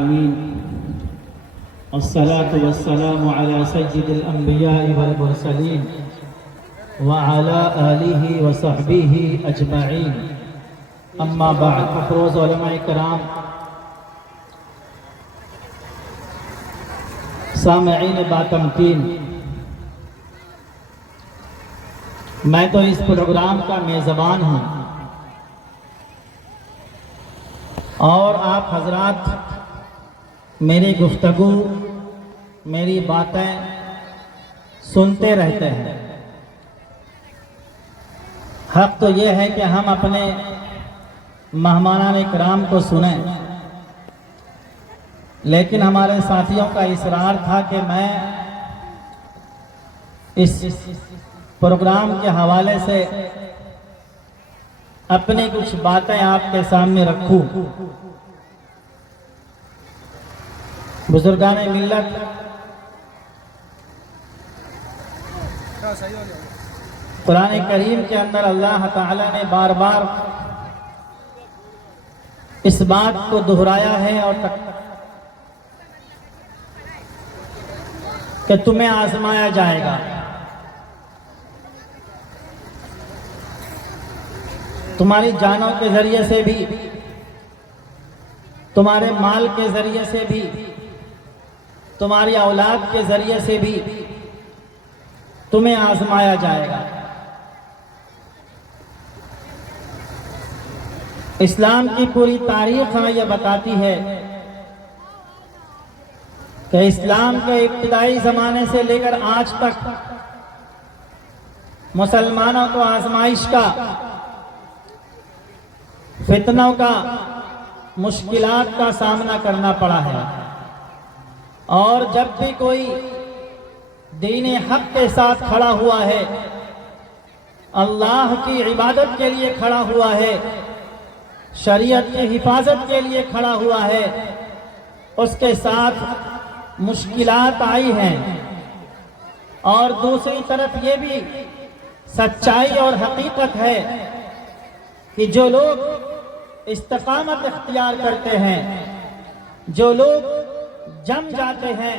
العالمين والصلاة والسلام على سيد الأنبياء والمرسلين وعلى آله وصحبه أجمعين أما بعد افروز علماء کرام سامعین باتمکین، میں تو اس پروگرام کا میزبان ہوں اور آپ حضرات میری گفتگو میری باتیں سنتے رہتے ہیں۔ حق تو یہ ہے کہ ہم اپنے مہمانان کرام کو سنیں، لیکن ہمارے ساتھیوں کا اصرار تھا کہ میں اس پروگرام کے حوالے سے اپنی کچھ باتیں آپ کے سامنے رکھوں۔ بزرگان ملت، قرآن کریم کے اندر اللہ تعالی نے بار بار اس بات کو دہرایا ہے اور کہ تمہیں آزمایا جائے گا، تمہاری جانوں کے ذریعے سے بھی، تمہارے مال کے ذریعے سے بھی، تمہاری اولاد کے ذریعے سے بھی تمہیں آزمایا جائے گا۔ اسلام کی پوری تاریخ ہمیں یہ بتاتی ہے کہ اسلام کے ابتدائی زمانے سے لے کر آج تک مسلمانوں کو آزمائش کا، فتنوں کا، مشکلات کا سامنا کرنا پڑا ہے، اور جب بھی کوئی دین حق کے ساتھ کھڑا ہوا ہے، اللہ کی عبادت کے لیے کھڑا ہوا ہے، شریعت کی حفاظت کے لیے کھڑا ہوا ہے، اس کے ساتھ مشکلات آئی ہیں۔ اور دوسری طرف یہ بھی سچائی اور حقیقت ہے کہ جو لوگ استقامت اختیار کرتے ہیں، جو لوگ جم جاتے ہیں،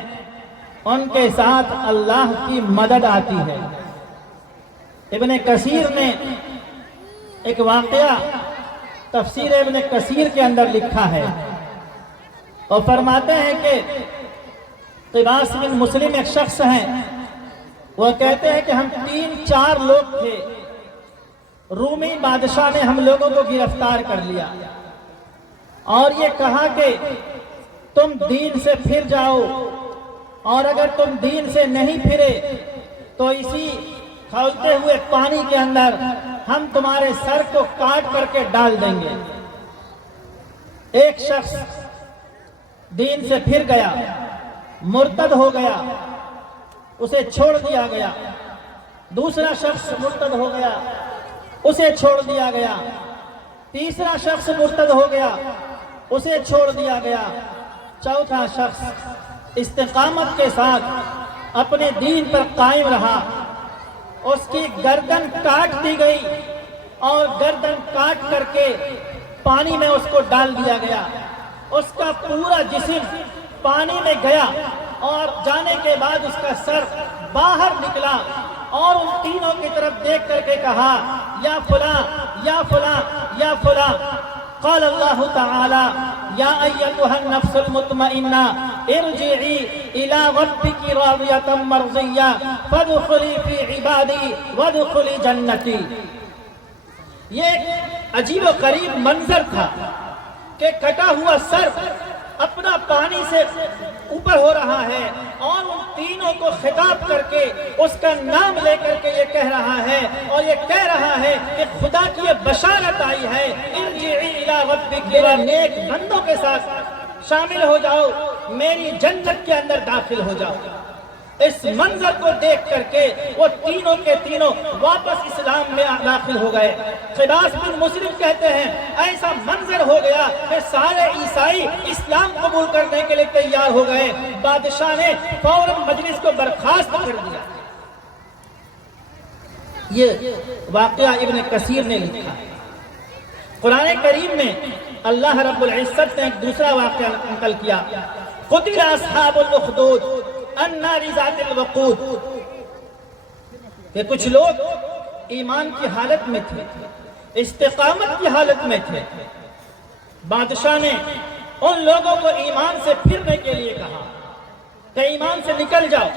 ان کے ساتھ اللہ کی مدد آتی ہے۔ ابن کثیر نے ایک واقعہ تفسیر ابن کثیر کے اندر لکھا ہے اور فرماتے ہیں کہ قباس بن مسلم ایک شخص ہیں، وہ کہتے ہیں کہ ہم 3-4 لوگ تھے، رومی بادشاہ نے ہم لوگوں کو گرفتار کر لیا اور یہ کہا کہ تم دین سے پھر جاؤ، اور اگر تم دین سے نہیں پھرے تو اسی کھولتے ہوئے پانی کے اندر ہم تمہارے سر کو کاٹ کر کے ڈال دیں گے۔ ایک شخص دین سے پھر گیا، مرتد ہو گیا، اسے چھوڑ دیا گیا۔ دوسرا شخص مرتد ہو گیا، اسے چھوڑ دیا گیا۔ تیسرا شخص مرتد ہو گیا، اسے چھوڑ دیا گیا۔ چوتھا شخص استقامت کے ساتھ اپنے دین پر قائم رہا، اس کی گردن کاٹ دی گئی اور گردن کاٹ کر کے پانی میں اس کو ڈال دیا گیا۔ اس کا پورا جسم پانی میں گیا اور جانے کے بعد اس کا سر باہر نکلا اور ان تینوں کی طرف دیکھ کر کے کہا، یا فلاں یا فلاں یا فلاں۔ قال اللہ تعالی، یا ایتھا النفس المطمئنہ ارجعی الی ربک راضیۃ مرضیہ فادخلی فی عبادی وادخلی جنتی۔ یہ ایک عجیب و غریب منظر تھا کہ کٹا ہوا سر اپنا پانی سے اوپر ہو رہا ہے اور ان تینوں کو خطاب کر کے اس کا نام لے کر کے یہ کہہ رہا ہے اور یہ کہہ رہا ہے کہ خدا کی یہ بشارت آئی ہے، ارجعی الی ربک، میرے نیک بندوں کے ساتھ شامل ہو جاؤ، میری جنت کے اندر داخل ہو جاؤ۔ اس منظر کو دیکھ کر کے وہ تینوں کے تینوں واپس اسلام میں داخل ہو گئے۔ قباس بن مسلم کہتے ہیں ایسا منظر ہو گیا کہ سارے عیسائی اسلام قبول کرنے کے لیے تیار ہو گئے۔ بادشاہ نے فوراً مجلس کو برخاست کر دیا۔ یہ واقعہ ابن کثیر نے لکھا ہے۔ قرآن کریم میں اللہ رب العزت نے ایک دوسرا واقعہ نقل کیا، قتل اصحاب الاخدود النار ذات الوقود، کہ کچھ لوگ ایمان کی حالت میں تھے، استقامت کی حالت میں تھے، بادشاہ نے ان لوگوں کو ایمان سے پھرنے کے لیے کہا کہ ایمان سے نکل جاؤ،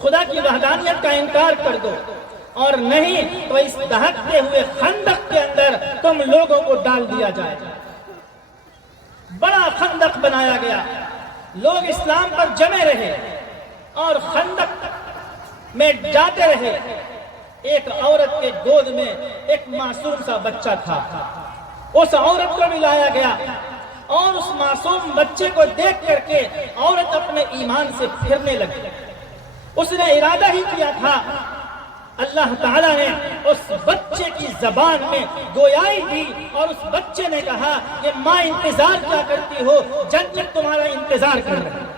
خدا کی وحدانیت کا انکار کر دو، اور نہیں تو اس دہکتے ہوئے خندق کے اندر تم لوگوں کو ڈال دیا جائے۔ بڑا خندق بنایا گیا، لوگ اسلام پر جمے رہے اور خندق میں جاتے رہے۔ ایک عورت کے گود میں ایک معصوم سا بچہ تھا، اس عورت کو بھی لایا گیا، اور اس معصوم بچے کو دیکھ کر کے عورت اپنے ایمان سے پھرنے لگی۔ اس نے ارادہ ہی کیا تھا، اللہ تعالیٰ نے اس بچے کی زبان میں گویائی دی اور اس بچے نے کہا کہ ماں انتظار کیا کرتی ہو، جنت تمہارا انتظار کر رہی ہے۔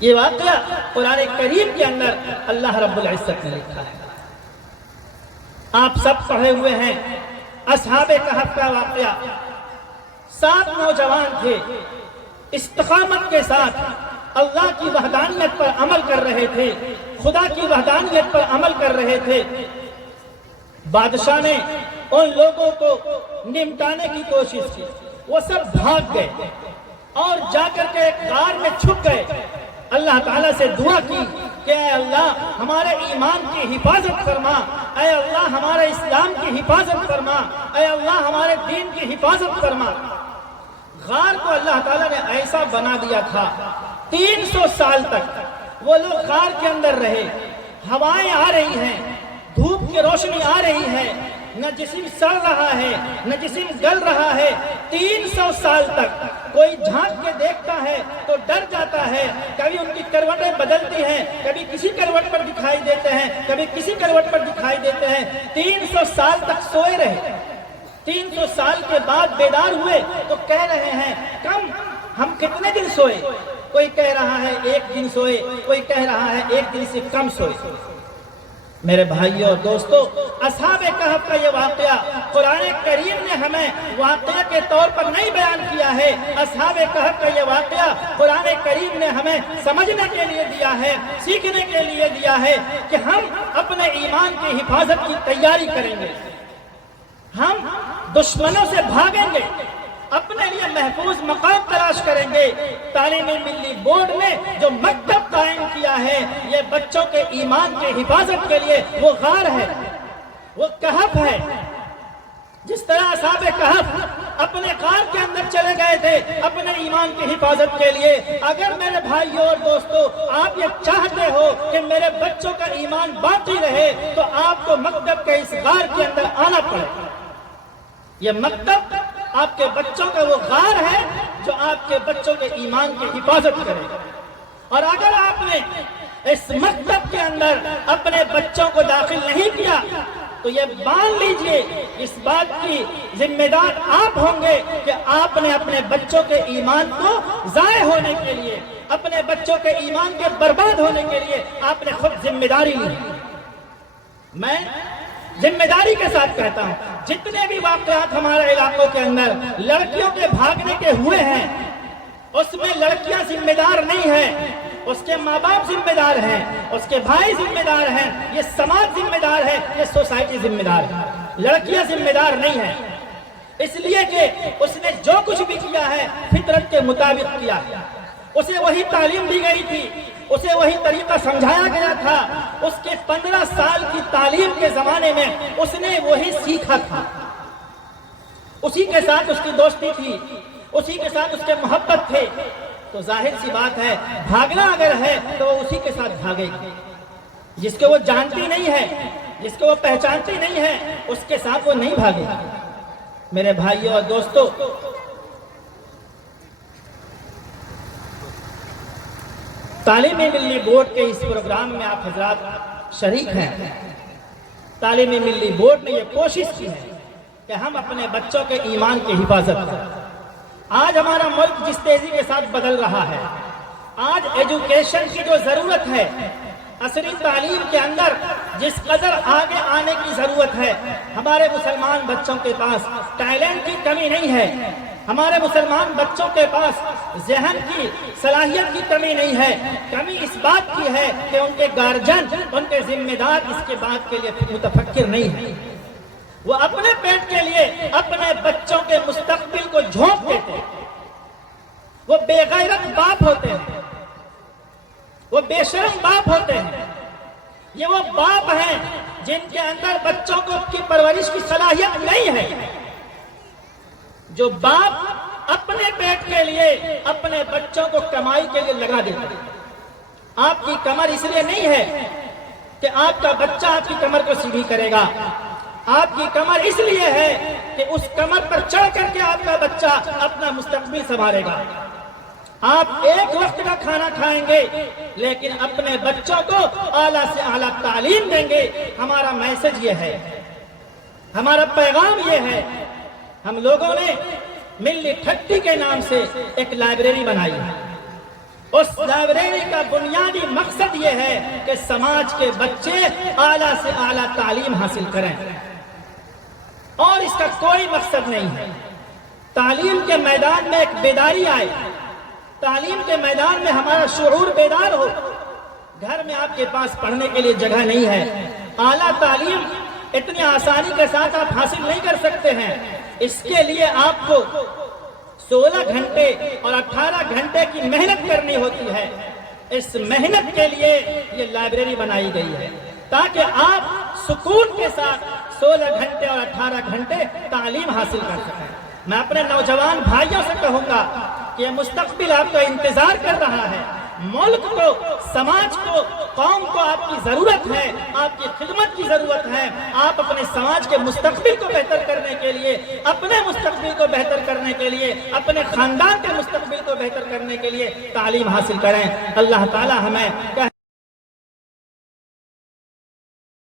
یہ واقعہ قرآن کریم کے اندر اللہ رب العزت نے لکھا ہے۔ آپ سب پڑھے ہوئے ہیں اصحاب کہف کا واقعہ۔ 7 نوجوان تھے، استقامت کے ساتھ اللہ کی وحدانیت پر عمل کر رہے تھے، خدا کی وحدانیت پر عمل کر رہے تھے۔ بادشاہ نے ان لوگوں کو نمٹانے کی کوشش کی، وہ سب بھاگ گئے اور جا کر کے ایک غار میں چھپ گئے۔ اللہ تعالیٰ سے دعا کی کہ اے اللہ ہمارے ایمان کی حفاظت فرما، اے اللہ ہمارے اسلام کی حفاظت فرما، اے اللہ ہمارے دین کی حفاظت فرما۔ غار کو اللہ تعالیٰ نے ایسا بنا دیا تھا، 300 سال تک وہ لوگ غار کے اندر رہے۔ ہوائیں آ رہی ہیں، دھوپ کی روشنی آ رہی ہے، نہ جسم سڑ رہا ہے نہ جسم گل رہا ہے۔ 300 سال تک کوئی جھانک کے دیکھتا ہے تو ڈر جاتا ہے، کبھی ان کی کروٹیں بدلتی ہیں، کبھی کسی کروٹ پر دکھائی دیتے ہیں، کبھی کسی کروٹ پر دکھائی دیتے ہیں۔ 300 سال تک سوئے رہے، 300 سال کے بعد بیدار ہوئے تو کہہ رہے ہیں کم ہم کتنے دن سوئے؟ کوئی کہہ رہا ہے 1 دن سوئے، کوئی کہہ رہا ہے 1 دن سے کم سوئے۔ میرے بھائیوں اور دوستو، اصحاب کہف کا یہ واقعہ قرآن کریم نے ہمیں واقعہ کے طور پر نہیں بیان کیا ہے۔ اصحاب کہف کا یہ واقعہ قرآن کریم نے ہمیں سمجھنے کے لیے دیا ہے، سیکھنے کے لیے دیا ہے کہ ہم اپنے ایمان کی حفاظت کی تیاری کریں گے، ہم دشمنوں سے بھاگیں گے، اپنے لیے محفوظ مقام تلاش کریں گے۔ تعلیمی ملی بورڈ نے جو مکتب قائم کیا ہے، یہ بچوں کے ایمان کی حفاظت کے لیے وہ غار ہے، وہ کہف ہے۔ جس طرح اصحاب کہف اپنے غار کے اندر چلے گئے تھے اپنے ایمان کی حفاظت کے لیے، اگر میرے بھائیوں اور دوستو آپ یہ چاہتے ہو کہ میرے بچوں کا ایمان باقی رہے تو آپ کو مکتب کے اس غار کے اندر آنا پڑے۔ یہ مکتب آپ کے بچوں کا وہ غار ہے جو آپ کے بچوں کے ایمان کی حفاظت کرے۔ اور اگر آپ نے اس مکتب کے اندر اپنے بچوں کو داخل نہیں کیا تو یہ مان لیجئے اس بات کی ذمہ دار آپ ہوں گے کہ آپ نے اپنے بچوں کے ایمان کو ضائع ہونے کے لیے، اپنے بچوں کے ایمان کے برباد ہونے کے لیے آپ نے خود ذمہ داری لی۔ میں ذمہ داری کے ساتھ کہتا ہوں، جتنے بھی واقعات ہمارے علاقوں کے اندر لڑکیوں کے بھاگنے کے ہوئے ہیں، اس میں لڑکیاں ذمہ دار نہیں ہیں، اس کے ماں باپ ذمہ دار ہیں، اس کے بھائی ذمہ دار ہیں، یہ سماج ذمہ دار ہے، یہ سوسائٹی ذمہ دار ہے۔ لڑکیاں ذمہ دار نہیں ہیں، اس لیے کہ اس نے جو کچھ بھی کیا ہے فطرت کے مطابق کیا ہے، اسے وہی تعلیم دی گئی تھی، اسے وہی طریقہ سمجھایا گیا تھا۔ اس کے 15 سال کی تعلیم کے زمانے میں اس نے وہی سیکھا تھا، اسی کے ساتھ اس کی دوستی تھی، اسی کے ساتھ اس کے محبت تھے، تو ظاہر سی بات ہے بھاگنا اگر ہے تو وہ اسی کے ساتھ بھاگے گی۔ جس کو وہ جانتی نہیں ہے، جس کو وہ پہچانتی نہیں ہے، اس کے ساتھ وہ نہیں بھاگے گی۔ میرے بھائیوں اور دوستو، تعلیمی ملی بورڈ کے اس پروگرام میں آپ حضرات شریک ہیں۔ تعلیمی ملی بورڈ نے یہ کوشش کی ہے کہ ہم اپنے بچوں کے ایمان کی حفاظت کریں۔ آج ہمارا ملک جس تیزی کے ساتھ بدل رہا ہے، آج ایجوکیشن کی جو ضرورت ہے، عصری تعلیم کے اندر جس قدر آگے آنے کی ضرورت ہے، ہمارے مسلمان بچوں کے پاس ٹیلنٹ کی کمی نہیں ہے، ہمارے مسلمان بچوں کے پاس ذہن کی صلاحیت کی کمی نہیں ہے، کمی اس بات کی ہے کہ ان کے گارجن، ان کے ذمہ دار اس کے بات کے لیے متفکر نہیں ہے۔ وہ اپنے پیٹ کے لیے اپنے بچوں کے مستقبل کو جھونک دیتے ہیں۔ وہ بے غیرت باپ ہوتے ہیں، وہ بے شرم باپ ہوتے ہیں۔ یہ وہ باپ ہیں جن کے اندر بچوں کو کی پرورش کی صلاحیت نہیں ہے۔ جو باپ اپنے پیٹ کے لیے اپنے بچوں کو کمائی کے لیے لگا دیتے ہیں۔ آپ کی کمر اس لیے نہیں ہے کہ آپ کا بچہ آپ کی کمر کو سیدھی کرے گا، آپ کی کمر اس لیے ہے کہ اس کمر پر چڑھ کر کے آپ کا بچہ اپنا مستقبل سنوارے گا۔ آپ ایک وقت کا کھانا کھائیں گے لیکن اپنے بچوں کو اعلیٰ سے اعلیٰ تعلیم دیں گے۔ ہمارا میسج یہ ہے، ہمارا پیغام یہ ہے۔ ہم لوگوں نے ملی ٹھٹی کے نام سے ایک لائبریری بنائی ہے۔ اس لائبریری کا بنیادی مقصد یہ ہے کہ سماج کے بچے اعلیٰ سے اعلیٰ تعلیم حاصل کریں، اور اس کا کوئی مقصد نہیں ہے۔ تعلیم کے میدان میں ایک بیداری آئے، تعلیم کے میدان میں ہمارا شعور بیدار ہو۔ گھر میں آپ کے پاس پڑھنے کے لیے جگہ نہیں ہے، اعلیٰ تعلیم اتنی آسانی کے ساتھ آپ حاصل نہیں کر سکتے ہیں۔ اس کے لیے آپ کو 16 گھنٹے اور 18 گھنٹے کی محنت کرنی ہوتی ہے۔ اس محنت کے لیے یہ لائبریری بنائی گئی ہے تاکہ آپ سکون کے ساتھ 16 گھنٹے اور 18 گھنٹے تعلیم حاصل کر سکیں۔ میں اپنے نوجوان بھائیوں سے کہوں گا کہ یہ مستقبل آپ کا انتظار کر رہا ہے۔ ملک کو، سماج کو، قوم کو آپ کی ضرورت ہے، آپ کی خدمت کی ضرورت ہے۔ آپ اپنے سماج کے مستقبل کو بہتر کرنے کے لیے، اپنے مستقبل کو بہتر کرنے کے لیے، اپنے خاندان کے مستقبل کو بہتر کرنے کے لیے تعلیم حاصل کریں۔ اللہ تعالی ہمیں